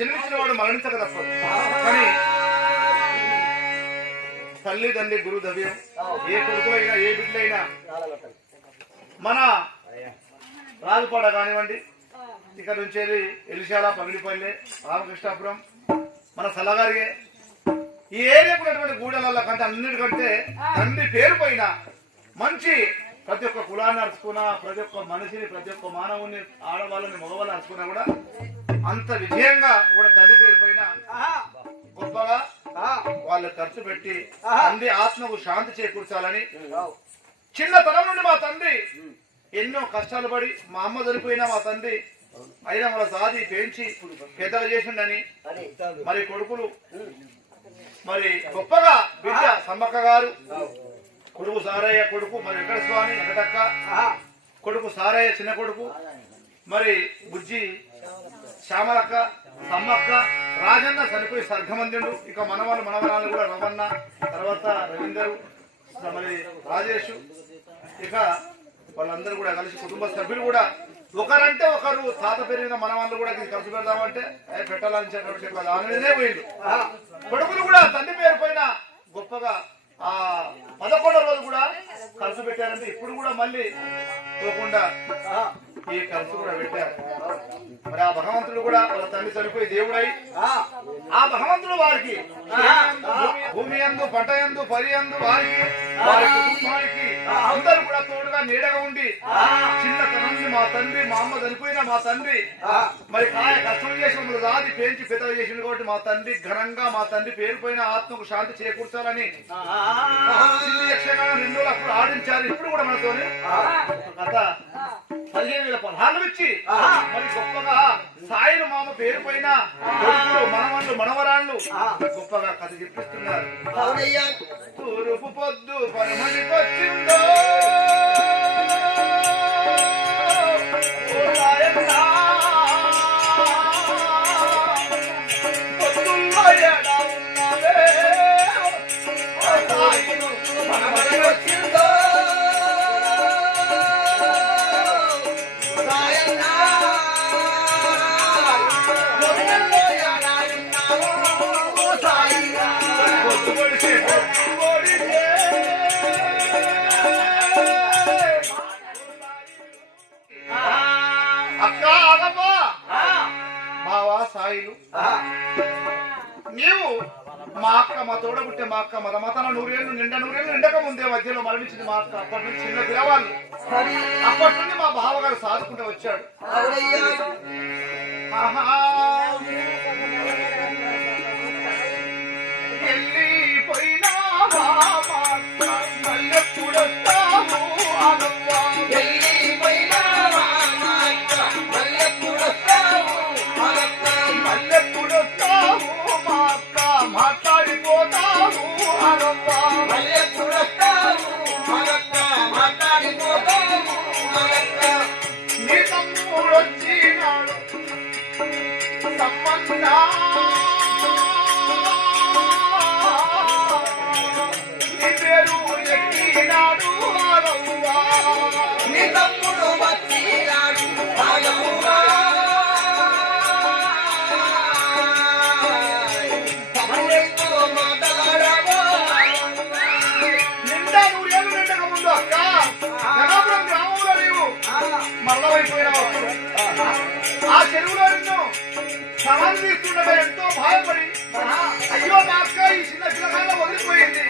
జన్మించిన వాడు మరణించక తప్పదు కానీ తల్లి తండ్రి గురు దవ్యం ఏ కొడుకులైనా ఏ బిడ్డలైనా మన రాజుపాడ కానివ్వండి ఇక్కడ నుంచి వెళ్ళి ఎలిశాల పగిడిపల్లె రామకృష్ణాపురం మన సలగారిగే ఈ ఏరియాకున్నటువంటి గూడెల కంటే అన్నిటికంటే తండ్రి పేరు పైన మంచి ప్రతి ఒక్క కులాన్ని నడుచుకున్నా ప్రతి ఒక్క మనిషిని ప్రతి ఒక్క మానవుని ఆడవాళ్ళని మగవాళ్ళని నడుచుకున్నా కూడా అంత విజయంగా కూడా తండ్రి పేరు పైన గొప్పగా వాళ్ళు ఖర్చు పెట్టి తండ్రి ఆత్మకు శాంతి చేకూర్చాలని చిన్నతనం నుండి మా తండ్రి ఎన్నో కష్టాలు పడి మా అమ్మ చనిపోయినా మా తండ్రి అయినా మన సాది పెంచి పెద్దగా చేసిండని మరి కొడుకులు మరి గొప్పగా బిడ్డ సమ్మక్క గారు కొడుకు సారయ్య కొడుకు మరి వెంకట స్వామి వెంకటక్క కొడుకు సారయ్య చిన్న కొడుకు మరి బుజ్జి శ్యామలక్క సమ్మక్క రాజన్న చనిపోయి సర్గమందిండు ఇక మనవాళ్ళు మనవరాలు కూడా రవణ తర్వాత రవీందరు మరి రాజేష్. ఇక వాళ్ళందరూ కూడా కలిసి కుటుంబ సభ్యులు కూడా ఒకరంటే ఒకరు తాత పెరిగిన మనవాళ్ళు కూడా ఇది ఖర్చు పెడదామంటే పెట్టాలని చెప్పి ఆనందనే పోయింది కొడుకులు కూడా తండ్రి పేరు పైన గొప్పగా ఆ పదకొండవ రోజు కూడా ఖర్చు పెట్టారంటే ఇప్పుడు కూడా మళ్ళీ పోకుండా ఈ ఖర్చు కూడా పెట్టారు. మరి ఆ భగవంతుడు కూడా వాళ్ళ తండ్రి చనిపోయి దేవుడై ఆ. భగవంతుడు వారికి భూమి అందు పంట ఎందు పరి అందు వారికి వారి కుటుంబానికి అందరూ కూడా తోడుగా నీడగా ఉండి చిన్నతనం నుండి మా తండ్రి మా అమ్మ చనిపోయిన మా తండ్రి మరి కాయ కష్టం చేసి మమ్మల్ని రాది పేంచి పెద్దగా చేసింది కాబట్టి మా తండ్రి ఘనంగా మా తండ్రి పేరుపోయిన ఆత్మకు శాంతి చేకూర్చాలని యక్షగానం రెండు రోజులు అప్పుడు ఆడించారు. ఇప్పుడు కూడా మనతోనే. కథ. పదిహేను వేల పదహారులు ఇచ్చి మరి గొప్పగా సాయిలు మామ పేరు పైన మనవళ్ళు మనవరాళ్ళు గొప్పగా కథ చెప్పిస్తున్నారు. తూర్పు పొద్దు పరమటికొచ్చిందో సాయిలు. నీవు మా అక్క మా తోడబుట్టే మా అక్క మన మతన నూరేళ్ళు నిండా నూరేళ్ళు నిండక ముందే మధ్యలో మరణించింది మా అక్క. అప్పటి నుంచి చిన్న పిల్లవాళ్ళు అప్పటి నుండి మా బావగారు సాదుకుంటూ వచ్చాడు. ఆహా. తమ్ముడు వచ్చినాడు. సంబంధ భయపడి అయ్యో నా అక్క ఈ చిన్న పిల్లకాయలో వదిలిపోయింది.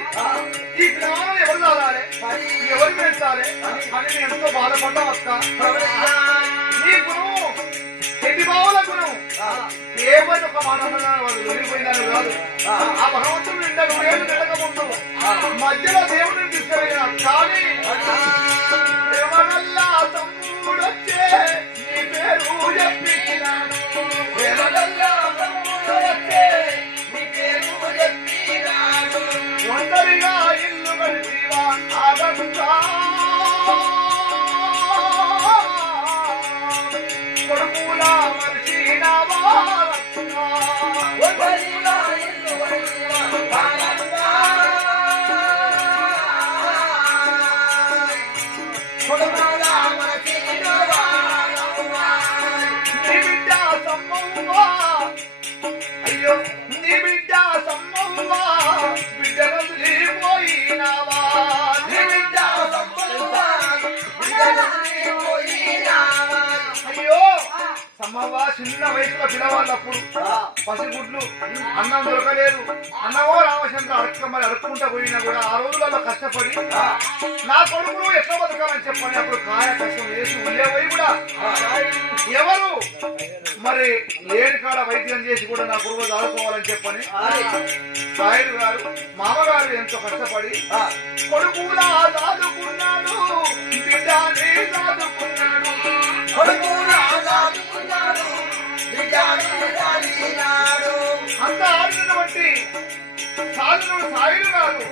ఈ పిల్లవాళ్ళని ఎవరు చాలాలి ఎవరు పెంచాలి అని నేను ఎంతో బాధపడ్డావు అక్క. నీ గురువు ఎన్ని బావుల గురువు ఏమని ఒక మాట వాడు వెళ్ళిపోయిందని కాదు. ఆ. భగవంతుడు నిండా నూరేళ్ళు నిండక ముందు మధ్యలో దేవుడిని తీసుకెళ్ళిన కానీ చిన్న వయసులో పిల్లవాళ్ళప్పుడు పసిగుడ్లు అన్నం దొరకలేదు. అన్నమో రామచంద్ర అడక్క మరి అడుక్కుంటా పోయినా కూడా ఆ రోజులలో కష్టపడి నా కొడుకును ఎట్లా బతకాలని చెప్పని అప్పుడు కాయ కష్టం వేసి ఉండే పోయి కూడా ఎవరు? మరి లేని కాడ వైద్యం చేసి కూడా నా కొడుకు దాడుకోవాలని చెప్పని సాయుడు గారు మామగారు ఎంతో కష్టపడి కొడుకు కూడా దాదుకున్నాడు పోయినాడు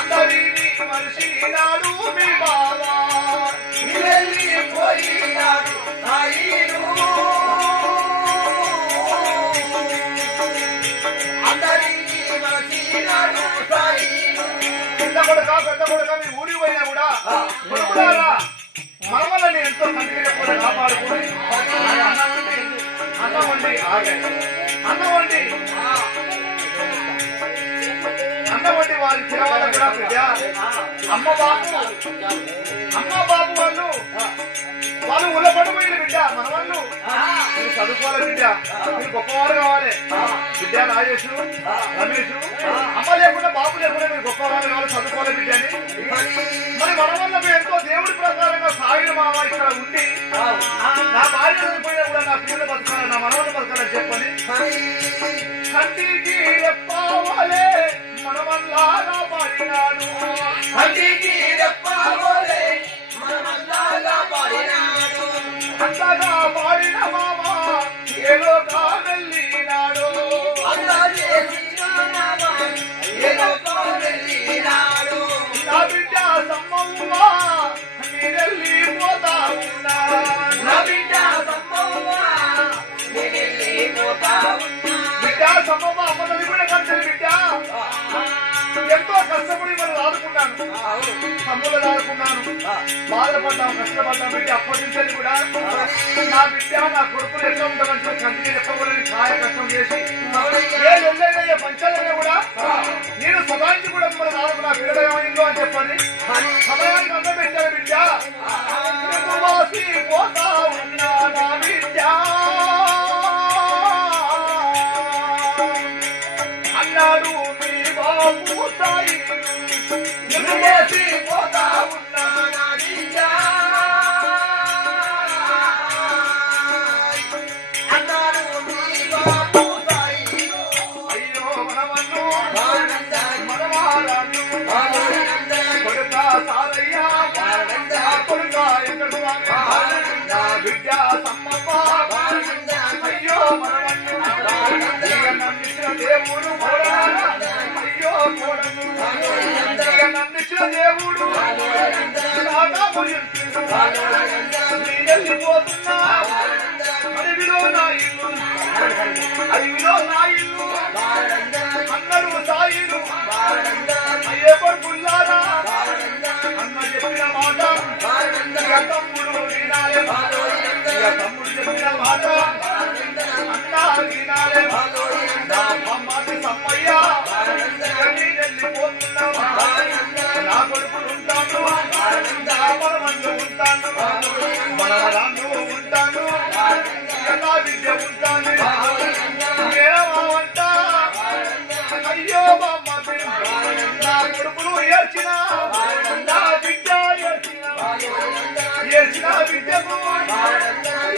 అందరినీ మనిషినాడు మీ బాబా పోయినాడు. అందరినీ మరచినాడు సాయిలు. పెద్ద కొడుక పెద్ద కొడుక మీ ఊరికి పోయినా కూడా. కొడుకులారా అన్నం వండి అన్నం వండి ఆగే అన్నం వండి అన్నం వండి వారి కూడా బిడ్డ అమ్మ బాబు అమ్మ బాబు వాళ్ళు వాళ్ళు ఉల్లపడిపోయిన బిడ్డ మన వాళ్ళు మీరు చదువుకోవాలి బిడ్డ మీరు గొప్పవారు కావాలి. బిడ్డ రాజేషు రమేష్ అమ్మ లేకుండా బాబు లేకుండా మీరు గొప్పవారు కావాలి చదువుకోవాలి బిడ్డ అని. మరి మన వల్ల ఎంతో దేవుడి ప్రకారంగా సాగిన మామ ఇక్కడ ఉండి నా భార్య చనిపోయినా కూడా నా పిల్లలు బతకాలి నా మనవలు బతకాలని సమ్ములు ఆదుకున్నాను బాధపడ్డాం కష్టపడ్డాం బిడ్డ అప్పటి నుంచి కూడా. నా బిడ్డ నా కొడుకులు ఎట్లా చెప్పి కంటికి చెప్పకూడదని సహాయ కష్టం చేసి. ఏ ఎల్లైనా పంచాలైనా కూడా నేను సదానికి కూడా మిమ్మల్ని నాలుగు నా బిడ్డ ఏమైందో అని చెప్పని. సమయానికి అందం పెట్టాను బిడ్డ. పోతా అడవిలో నా ఇల్లు అడవిలో నా ఇల్లు అన్నడు సాయిలు అయ్యే అన్న చెప్పిన మాట తమ్ముడు వినాలే తమ్ముడు చెప్పిన మాట అన్న వినాలే సమ్మయ్య ఏడ్చిన బిడ్డకు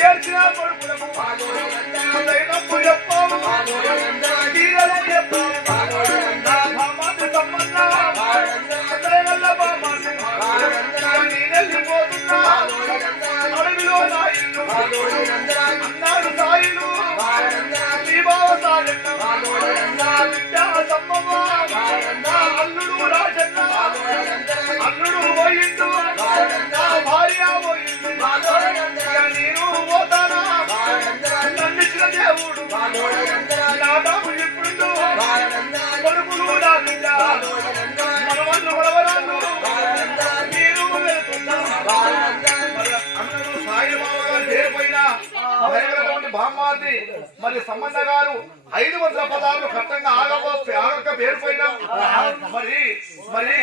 ఏడ్చిన కొడుకులకు దైనప్పు చెప్పాము. తీరలు చెప్పాము. నేనెళ్ళిపోతున్నా. అడవిలో నా ఇల్లు. భయకరటువంటి మరి సంబంధ గారు ఐదు వందల పదాలు కట్టంగా ఆగవ ఆగక పేరు పైన మరి మరి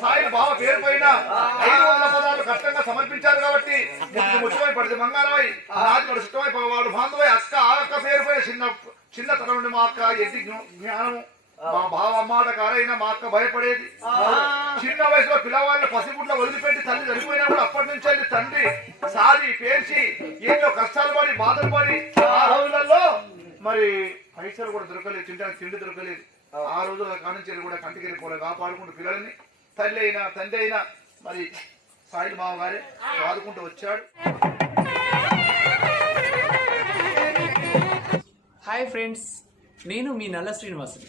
సాయి బావ పేరు పైన ఐదు వందల పదాలు కష్టంగా సమర్పించారు కాబట్టి ముక్కు ముఖ్యమై పడితే మంగారమై రాజు వాడు సుఖమై బాంధవై అక్క ఆ అక్క పేరు పైన చిన్న చిన్నతనం నుండి మా అక్క ఎట్టి జ్ఞానము మా బావ అమ్మాట కారైనా మా అక్క భయపడేది. చిన్న వయసులో పిల్లవాళ్ళని పసిగుడ్ల వదిలిపెట్టి తల్లి చనిపోయినప్పుడు అప్పటి నుంచి వెళ్ళి తండ్రి సాది పేర్చి ఎన్నో కష్టాలు పడి బాధలు పడి ఆ రోజులలో మరి పైసలు కూడా దొరకలేదు తింటానికి తిండి దొరకలేదు. ఆ. రోజుల కానుంచి కూడా కంటికి వెళ్ళిపోలేదు కాపాడుకుంటూ పిల్లల్ని తల్లి అయినా తండ్రి అయినా మరి సాయిల్ మామ గారే ఆదుకుంటూ వచ్చాడు. హాయ్ ఫ్రెండ్స్ నేను మీ నల్ల శ్రీనివాసుని.